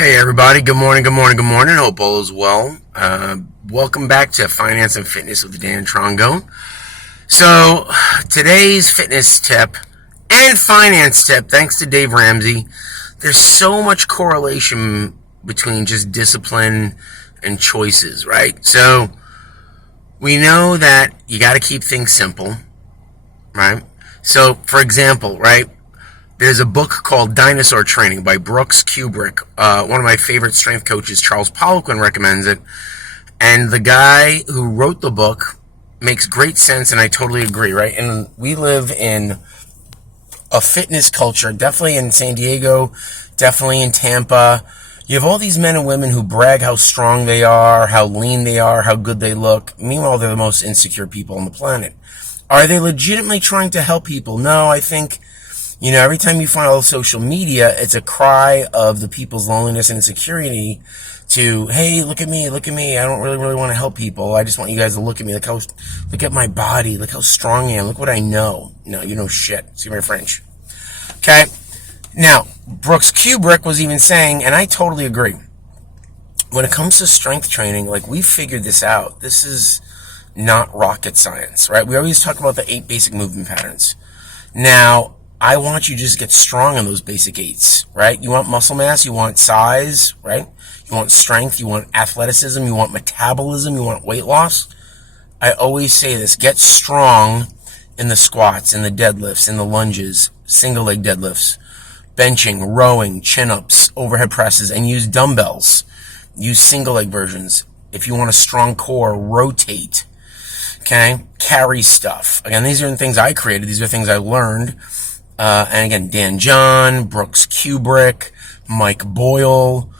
Hey everybody, good morning, good morning, good morning. Hope all is well. Welcome back to Finance and Fitness with Dan Trongo. So, today's fitness tip and finance tip, thanks to Dave Ramsey, there's so much correlation between just discipline and choices, right? So, we know that you got to keep things simple, right? So, for example, right? There's a book called Dinosaur Training by Brooks Kubrick. One of my favorite strength coaches, Charles Poliquin, recommends it. And the guy who wrote the book makes great sense, and I totally agree, right? And we live in a fitness culture, definitely in San Diego, definitely in Tampa. You have all these men and women who brag how strong they are, how lean they are, how good they look. Meanwhile, they're the most insecure people on the planet. Are they legitimately trying to help people? No, I think... every time you follow social media, it's a cry of the people's loneliness and insecurity to, hey, look at me. I don't really want to help people. I just want you guys to look at me. Look at my body. Look how strong I am. Look what I know. No, you know shit. Excuse my French. Okay. Now, Brooks Kubrick was even saying, and I totally agree, when it comes to strength training, we figured this out. This is not rocket science, right? We always talk about the 8 basic movement patterns. Now, I want you to just get strong on those basic 8s, right? You want muscle mass, you want size, right? You want strength, you want athleticism, you want metabolism, you want weight loss. I always say this, get strong in the squats, in the deadlifts, in the lunges, single leg deadlifts, benching, rowing, chin-ups, overhead presses, and use dumbbells. Use single leg versions. If you want a strong core, rotate, okay? Carry stuff. Again, these are the things I created. These are things I learned. And again, Dan John, Brooks Kubrick, Mike Boyle,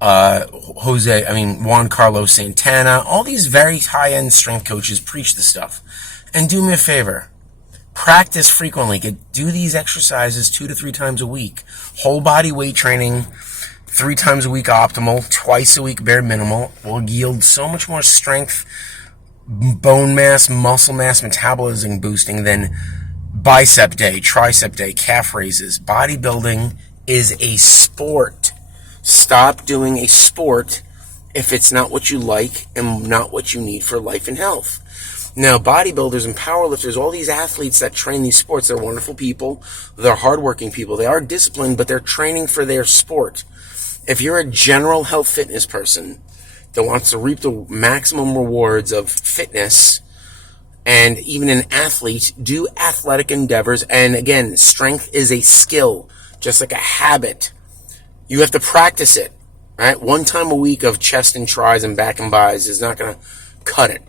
Juan Carlos Santana, all these very high-end strength coaches preach this stuff. And do me a favor, practice frequently. Do these exercises 2 to 3 times a week. Whole body weight training, 3 times a week optimal, twice a week bare minimal, will yield so much more strength, bone mass, muscle mass, metabolism boosting than bicep day, tricep day, calf raises. Bodybuilding is a sport. Stop doing a sport if it's not what you like and not what you need for life and health. Now, bodybuilders and powerlifters, all these athletes that train these sports, they're wonderful people. They're hardworking people. They are disciplined, but they're training for their sport. If you're a general health fitness person that wants to reap the maximum rewards of fitness, and even an athlete, do athletic endeavors. And again, strength is a skill, just like a habit. You have to practice it, right? 1 time a week of chest and tries and back and bis is not going to cut it,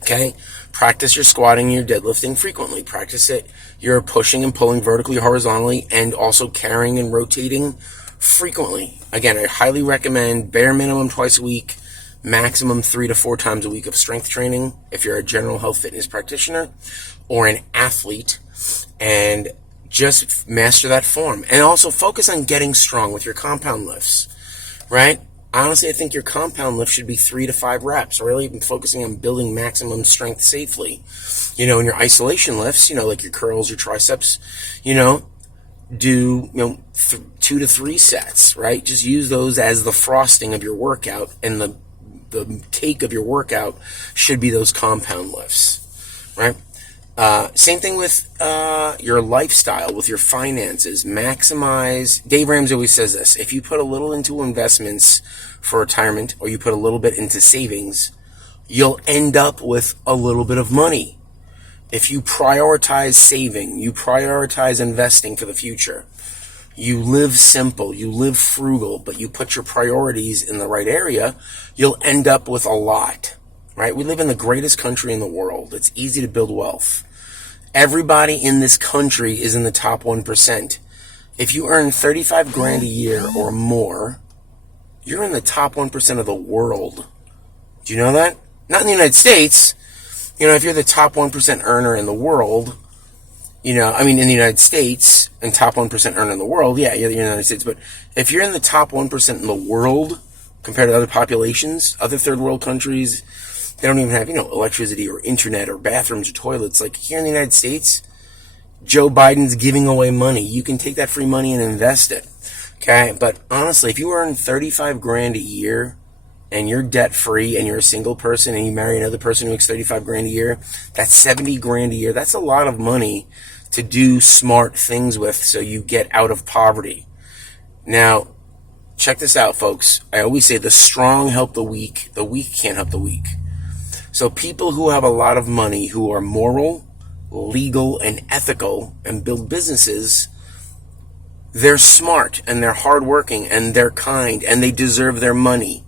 okay? Practice your squatting, your deadlifting frequently. Practice it. You're pushing and pulling vertically, horizontally, and also carrying and rotating frequently. Again, I highly recommend bare minimum twice a week, maximum 3 to 4 times a week of strength training if you're a general health fitness practitioner or an athlete, and just master that form. And also focus on getting strong with your compound lifts, right? Honestly, I think your compound lift should be 3 to 5 reps, really focusing on building maximum strength safely. In your isolation lifts, like your curls, your triceps, do 2 to 3 sets, right? Just use those as the frosting of your workout, and the cake of your workout should be those compound lifts, right? Same thing with your lifestyle, with your finances. Maximize. Dave Ramsey always says this: if you put a little into investments for retirement, or you put a little bit into savings, you'll end up with a little bit of money. If you prioritize saving, you prioritize investing for the future, you live simple, you live frugal, but you put your priorities in the right area, you'll end up with a lot, right? We live in the greatest country in the world. It's easy to build wealth. Everybody in this country is in the top 1%. If you earn 35 grand a year or more, you're in the top 1% of the world. Do you know that? Not in the United States. If you're the top 1% earner in the world, in the United States, and top 1% earner in the world, yeah, you're the United States. But if you're in the top 1% in the world, compared to other populations, other third world countries, they don't even have, electricity or internet or bathrooms or toilets. Like here in the United States, Joe Biden's giving away money. You can take that free money and invest it. Okay, but honestly, if you earn 35 grand a year and you're debt free and you're a single person and you marry another person who makes 35 grand a year, that's 70 grand a year. That's a lot of money to do smart things with so you get out of poverty. Now, check this out, folks. I always say the strong help the weak can't help the weak. So people who have a lot of money, who are moral, legal, and ethical and build businesses, they're smart and they're hardworking and they're kind and they deserve their money.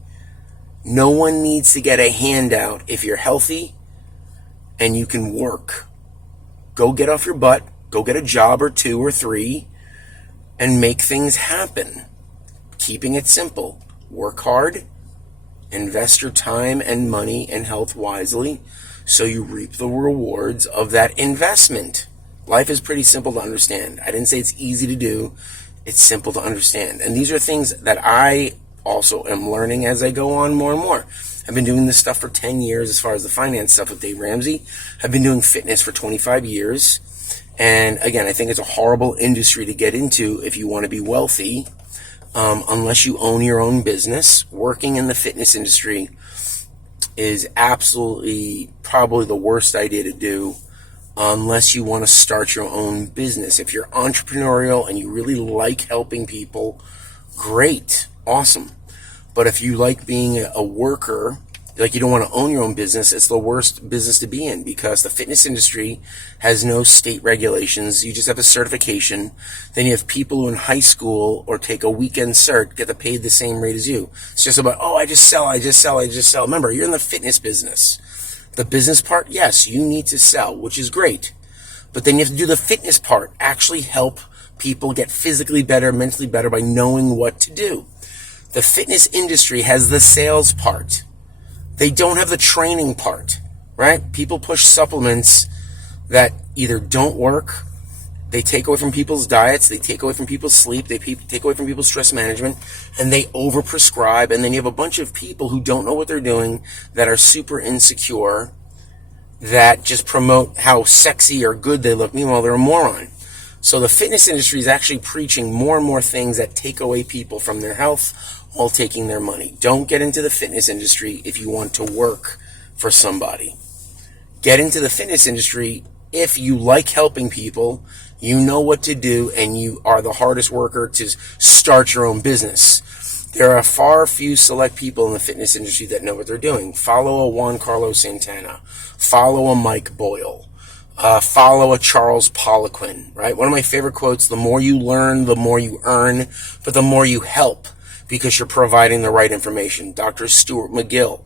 No one needs to get a handout if you're healthy and you can work. Go get off your butt, go get a job or 2 or 3, and make things happen. Keeping it simple. Work hard, invest your time and money and health wisely so you reap the rewards of that investment. Life is pretty simple to understand. I didn't say it's easy to do. It's simple to understand. And these are things that I also am learning as I go on more and more. I've been doing this stuff for 10 years as far as the finance stuff with Dave Ramsey. I've been doing fitness for 25 years. And again, I think it's a horrible industry to get into if you want to be wealthy, unless you own your own business. Working in the fitness industry is absolutely probably the worst idea to do unless you want to start your own business. If you're entrepreneurial and you really like helping people, great, awesome. But if you like being a worker, like you don't want to own your own business, it's the worst business to be in because the fitness industry has no state regulations. You just have a certification. Then you have people who in high school or take a weekend cert get paid the same rate as you. It's just about, I just sell. Remember, you're in the fitness business. The business part, yes, you need to sell, which is great. But then you have to do the fitness part, actually help people get physically better, mentally better by knowing what to do. The fitness industry has the sales part. They don't have the training part, right? People push supplements that either don't work, they take away from people's diets, they take away from people's sleep, they take away from people's stress management, and they overprescribe. And then you have a bunch of people who don't know what they're doing, that are super insecure, that just promote how sexy or good they look. Meanwhile, they're a moron. So the fitness industry is actually preaching more and more things that take away people from their health while taking their money. Don't get into the fitness industry if you want to work for somebody. Get into the fitness industry if you like helping people, you know what to do, and you are the hardest worker to start your own business. There are far few select people in the fitness industry that know what they're doing. Follow a Juan Carlos Santana. Follow a Mike Boyle. Follow a Charles Poliquin, right? One of my favorite quotes, the more you learn, the more you earn, but the more you help because you're providing the right information. Dr. Stuart McGill,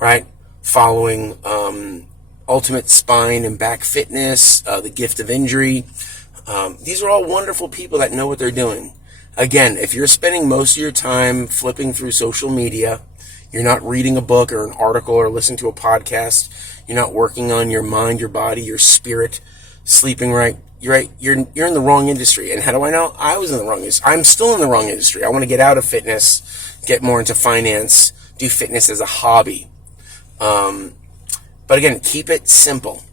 right? Following Ultimate Spine and Back Fitness, The Gift of Injury. These are all wonderful people that know what they're doing. Again, if you're spending most of your time flipping through social media, you're not reading a book or an article or listening to a podcast, you're not working on your mind, your body, your spirit, sleeping right, you're in the wrong industry. And how do I know? I was in the wrong industry. I'm still in the wrong industry. I want to get out of fitness, get more into finance, do fitness as a hobby. But again, keep it simple.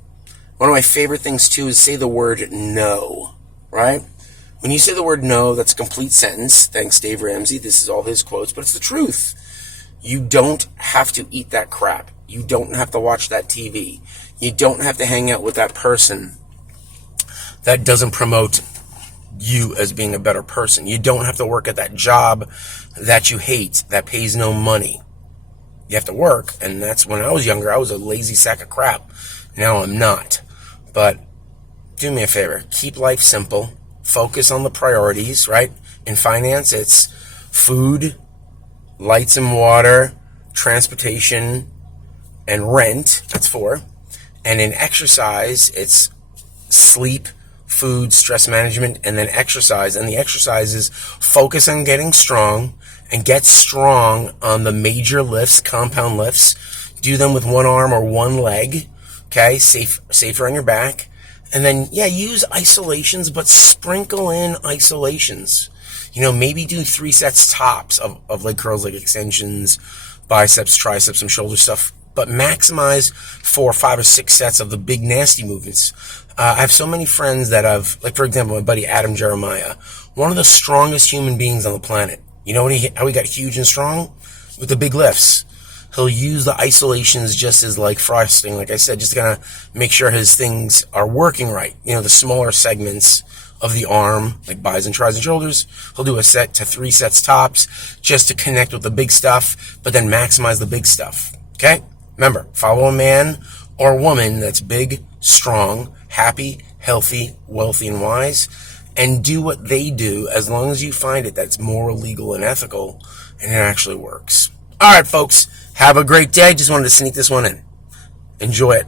One of my favorite things too is say the word no, right? When you say the word no, that's a complete sentence. Thanks, Dave Ramsey. This is all his quotes, but it's the truth. You don't have to eat that crap. You don't have to watch that TV. You don't have to hang out with that person that doesn't promote you as being a better person. You don't have to work at that job that you hate, that pays no money. You have to work, and that's when I was younger, I was a lazy sack of crap. Now I'm not. But do me a favor, keep life simple. Focus on the priorities, right? In finance, it's food, lights and water, transportation, and rent. That's 4. And in exercise, it's sleep, food, stress management, and then exercise. And the exercise is focus on getting strong and get strong on the major lifts, compound lifts. Do them with one arm or one leg, okay? Safer on your back. And then, use isolations, but sprinkle in isolations. Maybe do 3 sets tops of leg curls, leg extensions, biceps, triceps, some shoulder stuff, but maximize 4, 5, or 6 sets of the big nasty movements. I have so many friends that have, like for example, my buddy Adam Jeremiah. one of the strongest human beings on the planet. You know how he got huge and strong? With the big lifts. He'll use the isolations just as like frosting, like I said, just to kind of make sure his things are working right. You know, the smaller segments of the arm, like bis and tris and shoulders. He'll do a set to 3 sets tops just to connect with the big stuff, but then maximize the big stuff. Okay? Remember, follow a man or woman that's big, strong, happy, healthy, wealthy, and wise, and do what they do as long as you find it that's moral, legal, and ethical, and it actually works. All right, folks, have a great day. Just wanted to sneak this one in. Enjoy it.